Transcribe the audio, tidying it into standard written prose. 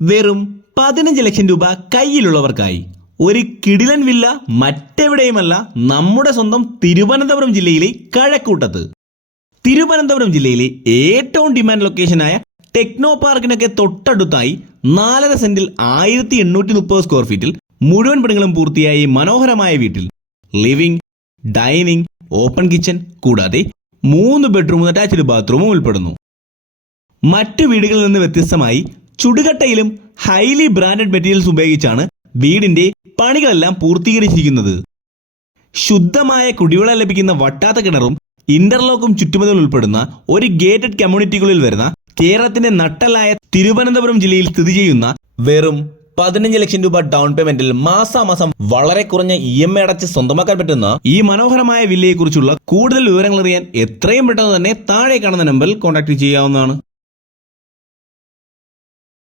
വെറും 15 ലക്ഷം രൂപ കയ്യിലുള്ളവർക്കായി ഒരു കിടിലൻ വില്ല മറ്റെവിടെയുമല്ല, നമ്മുടെ സ്വന്തം തിരുവനന്തപുരം ജില്ലയിലെ കഴക്കൂട്ടത്ത്. തിരുവനന്തപുരം ജില്ലയിലെ ഏറ്റവും ഡിമാൻഡ് ലൊക്കേഷനായ ടെക്നോ പാർക്കിനൊക്കെ തൊട്ടടുത്തായി 4.5 സെന്റിൽ 1830 സ്ക്വയർ ഫീറ്റിൽ മുഴുവൻ പണികളും പൂർത്തിയായി മനോഹരമായ വീട്ടിൽ ലിവിംഗ്, ഡൈനിങ്, ഓപ്പൺ കിച്ചൺ കൂടാതെ 3 ബെഡ്റൂമും അറ്റാച്ച്ഡ് ബാത്റൂമും ഉൾപ്പെടുന്നു. മറ്റു വീടുകളിൽ നിന്ന് വ്യത്യസ്തമായി ചുടുകട്ടയിലും ഹൈലി ബ്രാൻഡഡ് മെറ്റീരിയൽസ് ഉപയോഗിച്ചാണ് വീടിന്റെ പണികളെല്ലാം പൂർത്തീകരിച്ചിരിക്കുന്നത്. ശുദ്ധമായ കുടിവെള്ളം ലഭിക്കുന്ന വട്ടാത്ത കിണറും ഇന്റർലോക്കും ചുറ്റുമതിൽ ഉൾപ്പെടുന്ന ഒരു ഗേറ്റഡ് കമ്മ്യൂണിറ്റികളിൽ വരുന്ന കേരളത്തിന്റെ നട്ടലായ തിരുവനന്തപുരം ജില്ലയിൽ സ്ഥിതി ചെയ്യുന്ന വെറും 15 ലക്ഷം രൂപ ഡൗൺ പേയ്മെന്റിൽ മാസാമാസം വളരെ കുറഞ്ഞ EMI അടച്ച് സ്വന്തമാക്കാൻ പറ്റുന്ന ഈ മനോഹരമായ വില്ലയെ കുറിച്ചുള്ള കൂടുതൽ വിവരങ്ങൾ അറിയാൻ എത്രയും പെട്ടെന്ന് തന്നെ താഴെ കാണുന്ന നമ്പറിൽ കോൺടാക്ട് ചെയ്യാവുന്നതാണ്.